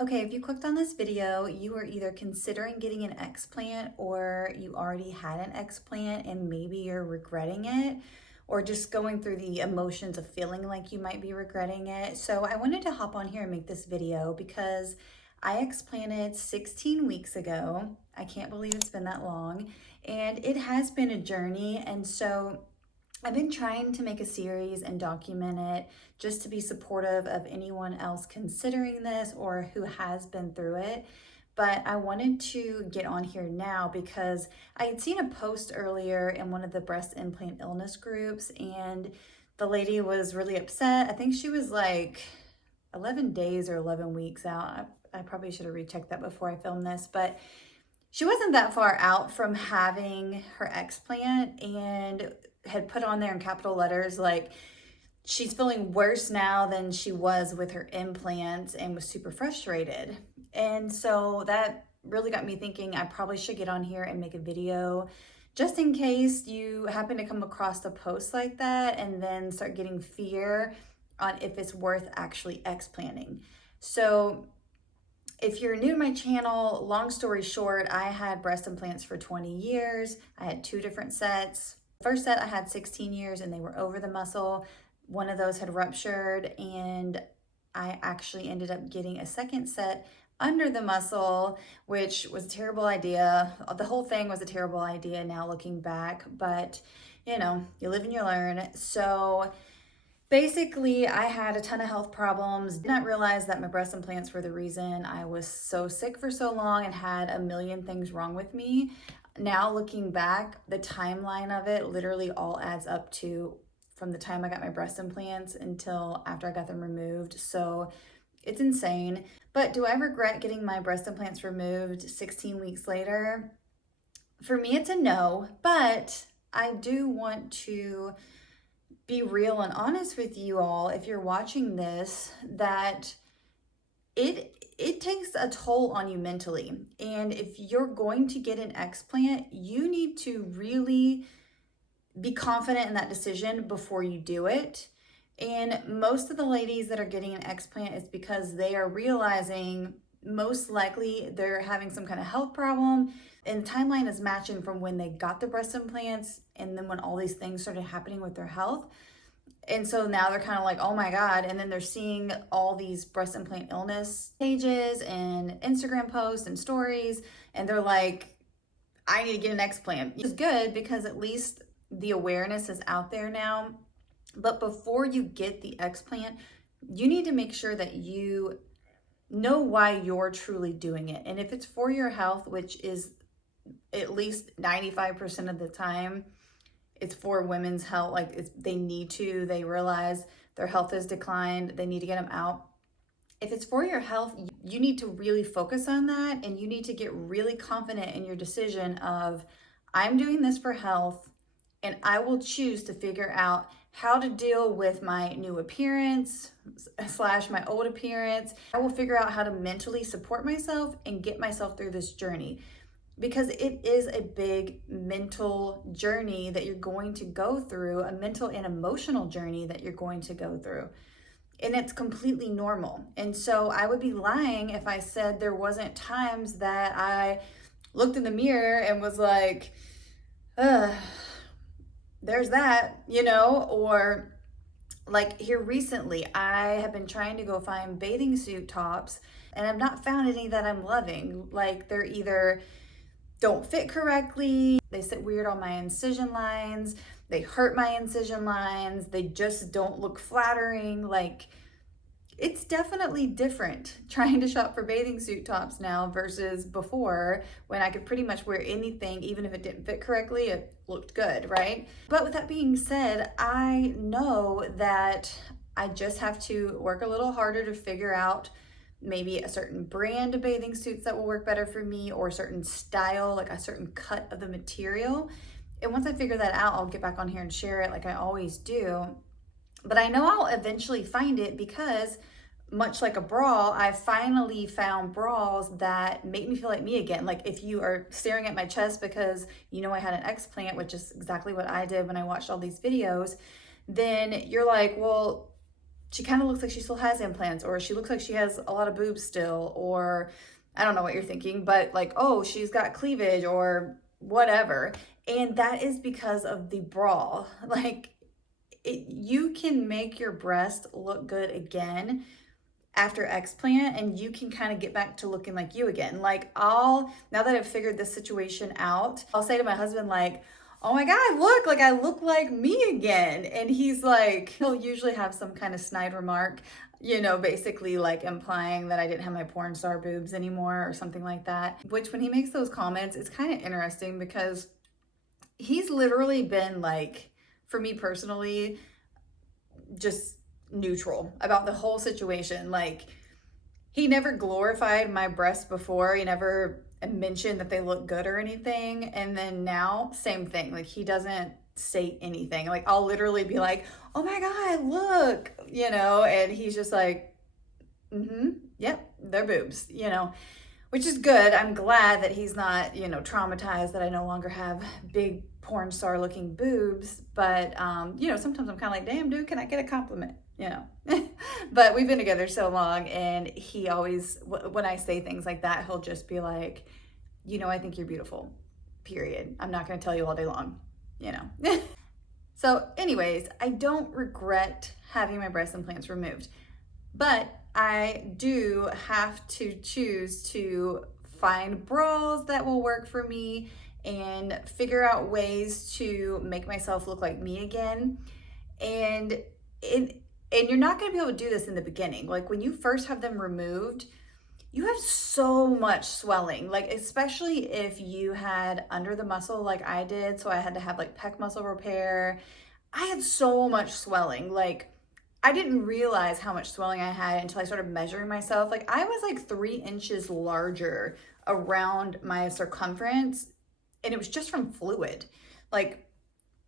Okay, if you clicked on this video, you were either considering getting an explant or you already had an explant and maybe you're regretting it or just going through the emotions of feeling like you might be regretting it. So I wanted to hop on here and make this video because I explanted 16 weeks ago. I can't believe it's been that long, and it has been a journey. And so I've been trying to make a series and document it just to be supportive of anyone else considering this or who has been through it. But I wanted to get on here now because I had seen a post earlier in one of the breast implant illness groups, and the lady was really upset. I think she was like 11 days or 11 weeks out. I probably should have rechecked that before I filmed this, but she wasn't that far out from having her explant and had put on there in capital letters like she's feeling worse now than she was with her implants and was super frustrated. And so that really got me thinking I probably should get on here and make a video just in case you happen to come across a post like that and then start getting fear on if it's worth actually explanting. So if you're new to my channel, long story short, I had breast implants for 20 years. I had two different sets. First set I had 16 years and they were over the muscle. One of those had ruptured and I actually ended up getting a second set under the muscle, which was a terrible idea. The whole thing was a terrible idea now looking back, but you know, you live and you learn. So basically, I had a ton of health problems. Did not realize that my breast implants were the reason I was so sick for so long and had a million things wrong with me. Now looking back, the timeline of it literally all adds up to from the time I got my breast implants until after I got them removed. So it's insane. But do I regret getting my breast implants removed 16 weeks later? For me, it's a no, but I do want to be real and honest with you all, if you're watching this, that it takes a toll on you mentally. And if you're going to get an explant, you need to really be confident in that decision before you do it. And most of the ladies that are getting an explant is because they are realizing most likely they're having some kind of health problem, and the timeline is matching from when they got the breast implants and then when all these things started happening with their health. And so now they're kind of like, oh my God. And then they're seeing all these breast implant illness pages and Instagram posts and stories. And they're like, I need to get an explant. It's good because at least the awareness is out there now. But before you get the explant, you need to make sure that you know why you're truly doing it. And if it's for your health, which is at least 95% of the time, it's for women's health. Like they realize their health has declined. They need to get them out. If it's for your health, you need to really focus on that. And you need to get really confident in your decision of, I'm doing this for health and I will choose to figure out how to deal with my new appearance / my old appearance. I will figure out how to mentally support myself and get myself through this journey, because it is a big mental journey that you're going to go through, a mental and emotional journey that you're going to go through. And it's completely normal. And so I would be lying if I said there wasn't times that I looked in the mirror and was like, there's that, or like here recently, I have been trying to go find bathing suit tops and I've not found any that I'm loving. Like they're either don't fit correctly, they sit weird on my incision lines, they hurt my incision lines, they just don't look flattering. Like it's definitely different trying to shop for bathing suit tops now versus before, when I could pretty much wear anything. Even if it didn't fit correctly, it looked good, right? But with that being said, I know that I just have to work a little harder to figure out maybe a certain brand of bathing suits that will work better for me, or a certain style, like a certain cut of the material. And once I figure that out, I'll get back on here and share it like I always do. But I know I'll eventually find it, because much like a bra, I finally found bras that make me feel like me again. Like if you are staring at my chest because I had an explant, which is exactly what I did when I watched all these videos, then you're like, well, she kind of looks like she still has implants, or she looks like she has a lot of boobs still, or I don't know what you're thinking, but like, oh, she's got cleavage or whatever. And that is because of the bra. Like, you can make your breast look good again after explant, and you can kind of get back to looking like you again. Like, now that I've figured this situation out, I'll say to my husband, like, oh my God, look, like I look like me again. And he's like, he'll usually have some kind of snide remark, basically like implying that I didn't have my porn star boobs anymore or something like that. Which, when he makes those comments, it's kind of interesting because he's literally been like, for me personally, just neutral about the whole situation. Like, he never glorified my breasts before. He never mentioned that they look good or anything. And then now, same thing. Like, he doesn't say anything. Like, I'll literally be like, oh my God, look, and he's just like, yep, they're boobs, which is good. I'm glad that he's not, traumatized that I no longer have big porn star looking boobs. But, sometimes I'm kind of like, damn, dude, can I get a compliment? But we've been together so long, and he always, when I say things like that, he'll just be like, I think you're beautiful, period. I'm not going to tell you all day long, So anyways, I don't regret having my breast implants removed, but I do have to choose to find bras that will work for me and figure out ways to make myself look like me again. And you're not going to be able to do this in the beginning. Like, when you first have them removed, you have so much swelling, like especially if you had under the muscle like I did. So I had to have like pec muscle repair. I had so much swelling. Like, I didn't realize how much swelling I had until I started measuring myself. Like, I was like 3 inches larger around my circumference, and it was just from fluid, like,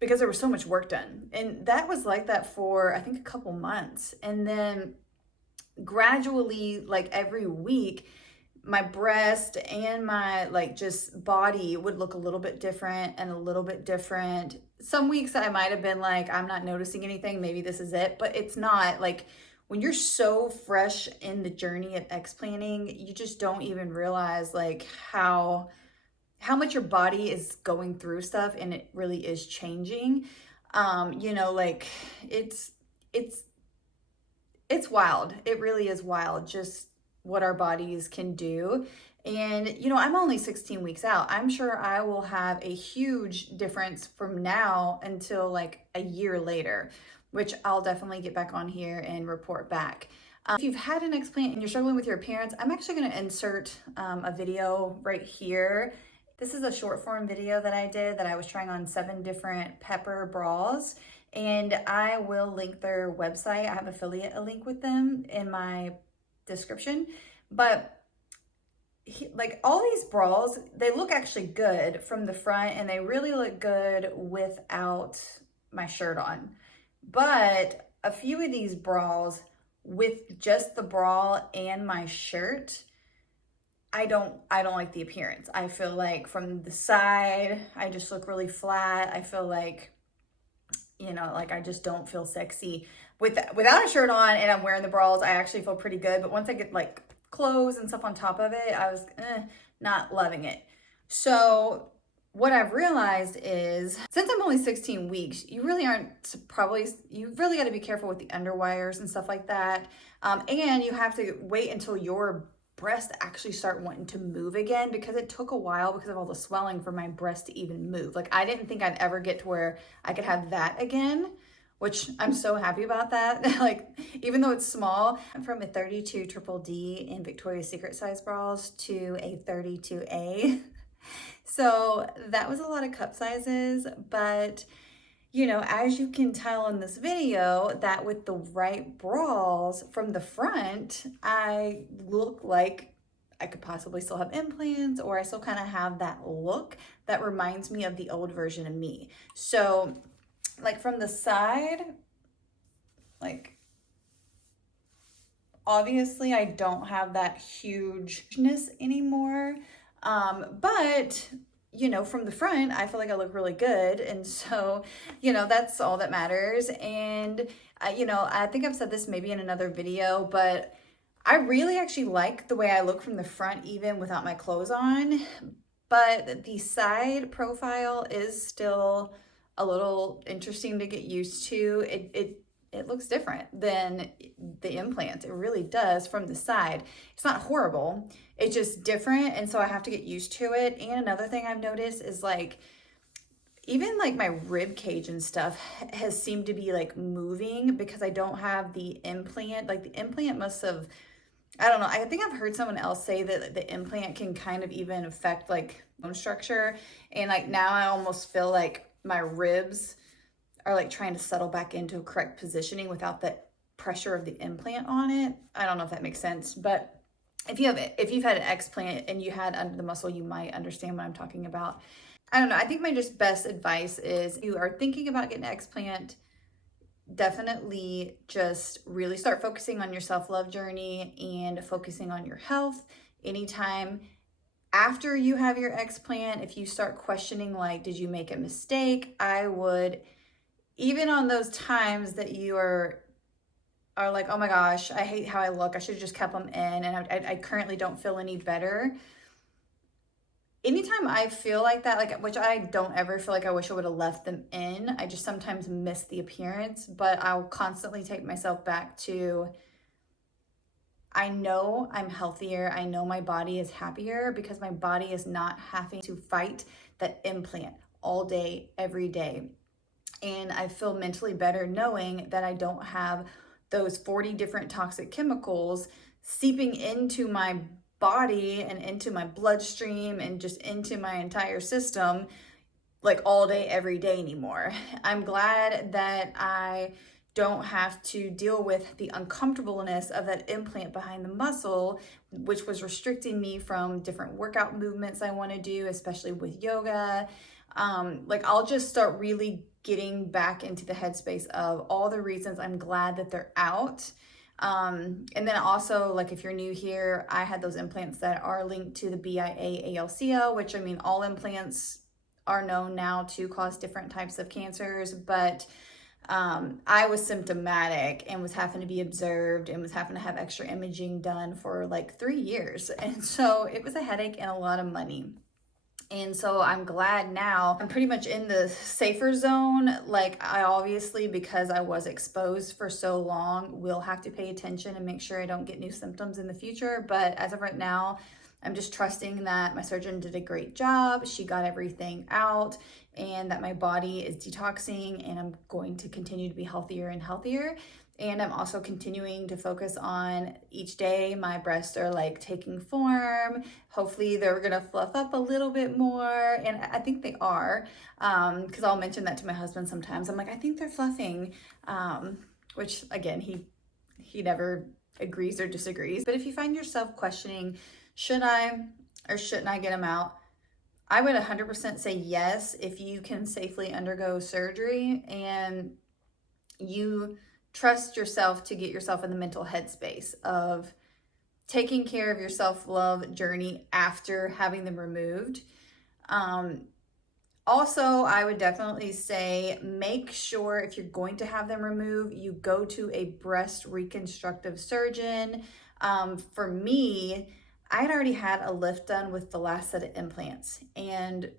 because there was so much work done. And that was like that for, I think, a couple months. And then gradually, like every week, my breast and my like just body would look a little bit different and a little bit different. Some weeks I might have been like, I'm not noticing anything, maybe this is it, but it's not. Like, when you're so fresh in the journey of explanting, you just don't even realize like how much your body is going through stuff, and it really is changing. Like, it's wild. It really is wild, just what our bodies can do. And, I'm only 16 weeks out. I'm sure I will have a huge difference from now until like a year later, which I'll definitely get back on here and report back. If you've had an explant and you're struggling with your appearance, I'm actually going to insert a video right here. This is a short form video that I did that I was trying on 7 different pepper bras, and I will link their website. I have affiliate a link with them in my description. But like, all these bras, they look actually good from the front, and they really look good without my shirt on. But a few of these bras with just the bra and my shirt, I don't like the appearance. I feel like from the side, I just look really flat. I feel like, like I just don't feel sexy without a shirt on, and I'm wearing the bras. I actually feel pretty good. But once I get like clothes and stuff on top of it, I was not loving it. So what I've realized is, since I'm only 16 weeks, you really got to be careful with the underwires and stuff like that. And you have to wait until your breasts actually start wanting to move again, because it took a while because of all the swelling for my breast to even move. Like, I didn't think I'd ever get to where I could have that again, which I'm so happy about that. Like, even though it's small, I'm from a 32 triple D in Victoria's Secret size bras to a 32A. So that was a lot of cup sizes, but as you can tell in this video, that with the right bras from the front, I look like I could possibly still have implants, or I still kind of have that look that reminds me of the old version of me. So like, from the side, like, obviously I don't have that hugeness anymore. But from the front, I feel like I look really good. And so, that's all that matters. And, I think I've said this maybe in another video, but I really actually like the way I look from the front, even without my clothes on. But the side profile is still a little interesting to get used to. It looks different than the implant. It really does from the side. It's not horrible. It's just different, and so I have to get used to it. And another thing I've noticed is like even like my rib cage and stuff has seemed to be like moving because I don't have the implant. Like the implant must have, I don't know. I think I've heard someone else say that the implant can kind of even affect like bone structure. And like now I almost feel like my ribs are like trying to settle back into correct positioning without the pressure of the implant on it. I don't know if that makes sense, but if you've had an explant and you had under the muscle, you might understand what I'm talking about. I don't know. I think my just best advice is if you are thinking about getting an explant, definitely just really start focusing on your self-love journey and focusing on your health. Anytime after you have your explant, if you start questioning like, did you make a mistake? I would, even on those times that you are like, oh my gosh, I hate how I look, I should have just kept them in, and I currently don't feel any better. Anytime I feel like that, like, which I don't ever feel like I wish I would have left them in, I just sometimes miss the appearance, but I'll constantly take myself back to, I know I'm healthier. I know my body is happier because my body is not having to fight that implant all day, every day. And I feel mentally better knowing that I don't have those 40 different toxic chemicals seeping into my body and into my bloodstream and just into my entire system like all day, every day anymore. I'm glad that I don't have to deal with the uncomfortableness of that implant behind the muscle, which was restricting me from different workout movements I want to do, especially with yoga. Like I'll just start really getting back into the headspace of all the reasons I'm glad that they're out. And then also, like if you're new here, I had those implants that are linked to the BIA-ALCL, which I mean, all implants are known now to cause different types of cancers, but I was symptomatic and was having to be observed and was having to have extra imaging done for like 3 years. And so it was a headache and a lot of money. And so I'm glad now I'm pretty much in the safer zone. Like I obviously, because I was exposed for so long, will have to pay attention and make sure I don't get new symptoms in the future. But as of right now, I'm just trusting that my surgeon did a great job. She got everything out and that my body is detoxing and I'm going to continue to be healthier and healthier. And I'm also continuing to focus on each day my breasts are like taking form. Hopefully they're gonna fluff up a little bit more. And I think they are, because I'll mention that to my husband sometimes. I'm like, I think they're fluffing, which again, he never agrees or disagrees. But if you find yourself questioning, should I or shouldn't I get them out? I would 100% say yes if you can safely undergo surgery and you trust yourself to get yourself in the mental headspace of taking care of your self-love journey after having them removed. Also, I would definitely say make sure if you're going to have them removed, you go to a breast reconstructive surgeon. For me, I had already had a lift done with the last set of implants, and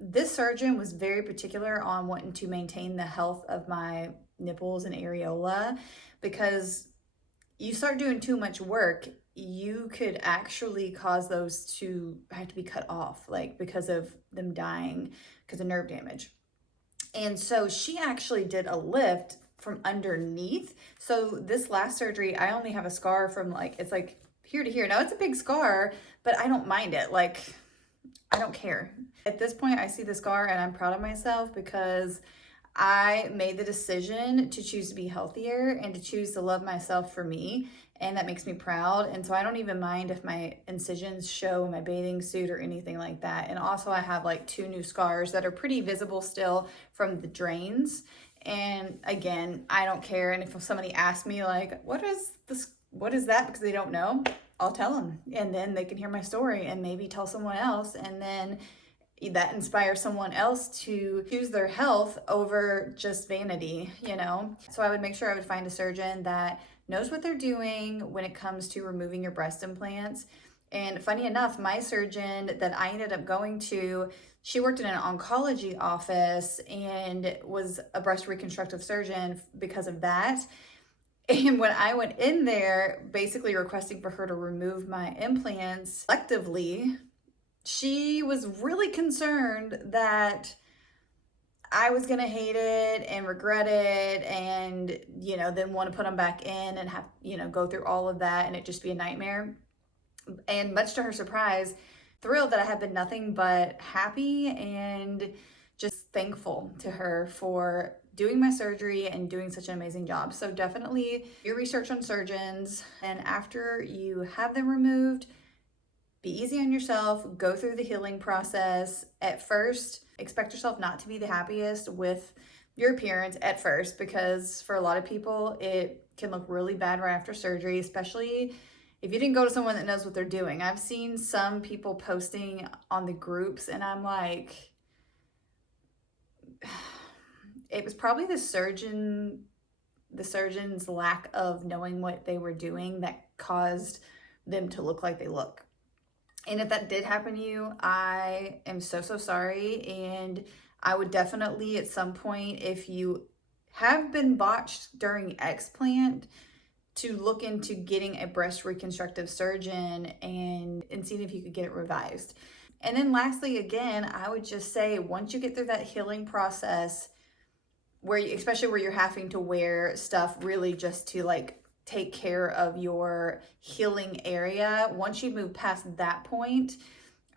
this surgeon was very particular on wanting to maintain the health of my nipples and areola, because you start doing too much work, you could actually cause those to have to be cut off, like because of them dying because of nerve damage. And so she actually did a lift from underneath. So this last surgery, I only have a scar from like, it's like here to here. Now it's a big scar, but I don't mind it. Like, I don't care. At this point, I see the scar and I'm proud of myself because I made the decision to choose to be healthier and to choose to love myself for me. And that makes me proud. And so I don't even mind if my incisions show in my bathing suit or anything like that. And also I have like 2 new scars that are pretty visible still from the drains. And again, I don't care. And if somebody asks me like, what is that? Because they don't know, I'll tell them. And then they can hear my story and maybe tell someone else. And then, that inspires someone else to choose their health over just vanity, you know? So I would make sure I would find a surgeon that knows what they're doing when it comes to removing your breast implants. And funny enough, my surgeon that I ended up going to, she worked in an oncology office and was a breast reconstructive surgeon because of that. And when I went in there, basically requesting for her to remove my implants selectively, she was really concerned that I was gonna hate it and regret it and, you know, then want to put them back in and have, you know, go through all of that and it just be a nightmare. And much to her surprise, thrilled that I have been nothing but happy and just thankful to her for doing my surgery and doing such an amazing job. So definitely do research on surgeons, and after you have them removed, be easy on yourself, go through the healing process. At first, expect yourself not to be the happiest with your appearance at first, because for a lot of people, it can look really bad right after surgery, especially if you didn't go to someone that knows what they're doing. I've seen some people posting on the groups and I'm like, it was probably the surgeon's lack of knowing what they were doing that caused them to look like they look. And if that did happen to you, I am so sorry. And I would definitely at some point, if you have been botched during explant, to look into getting a breast reconstructive surgeon and seeing if you could get it revised. And then lastly, again, I would just say once you get through that healing process, where you, especially where you're having to wear stuff really just to like take care of your healing area, once you move past that point,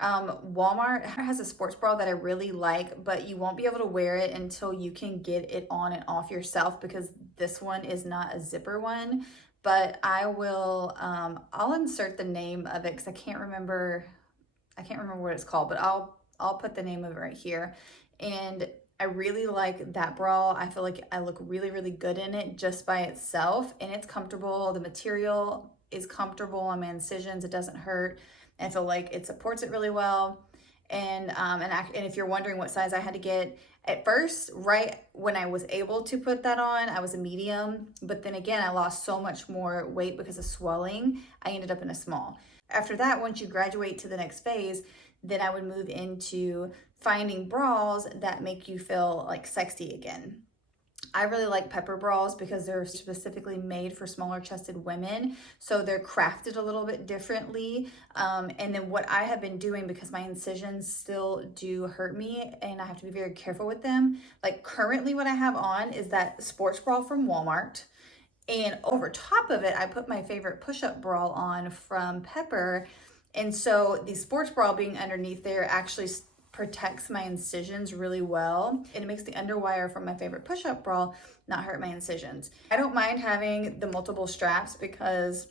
Walmart has a sports bra that I really like, but you won't be able to wear it until you can get it on and off yourself, because this one is not a zipper one. But I will, I'll insert the name of it because I can't remember what it's called, but I'll put the name of it right here. And I really like that bra. I feel like I look really good in it just by itself, and it's comfortable. The material is comfortable on my incisions. It doesn't hurt. And I feel like it supports it really well. And if you're wondering what size I had to get, at first, right when I was able to put that on, I was a medium, but then again, I lost so much more weight because of swelling. I ended up in a small. After that, once you graduate to the next phase, then I would move into finding bras that make you feel like sexy again. I really like Pepper bras because they're specifically made for smaller chested women. So they're crafted a little bit differently. And then what I have been doing, because my incisions still do hurt me and I have to be very careful with them. Like currently what I have on is that sports bra from Walmart. And over top of it, I put my favorite push-up bra on from Pepper. And so the sports bra being underneath there actually protects my incisions really well, and it makes the underwire from my favorite push-up bra not hurt my incisions. I don't mind having the multiple straps because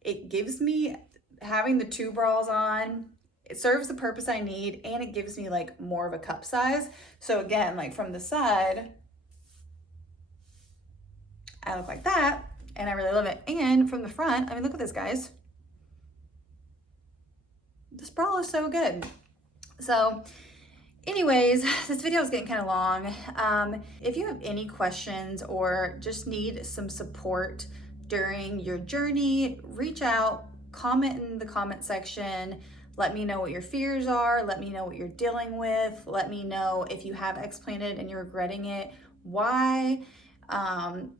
it gives me, having the two bras on, it serves the purpose I need, and it gives me like more of a cup size. So again, like from the side, I look like that, and I really love it. And from the front, I mean, look at this, guys. This bra is so good. So anyways, this video is getting kind of long. If you have any questions or just need some support during your journey, reach out, comment in the comment section. Let me know what your fears are. Let me know what you're dealing with. Let me know if you have explanted and you're regretting it, why.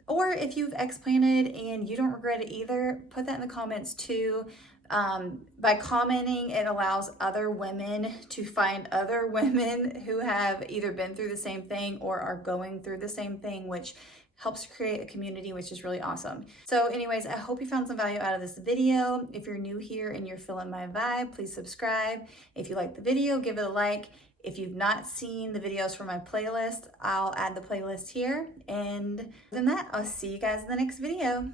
Or if you've explanted and you don't regret it either, put that in the comments too. By commenting, it allows other women to find other women who have either been through the same thing or are going through the same thing, which helps create a community, which is really awesome. So anyways, I hope you found some value out of this video. If you're new here and you're feeling my vibe, please subscribe. If you like the video, give it a like. If you've not seen the videos from my playlist, I'll add the playlist here. And other than that, I'll see you guys in the next video.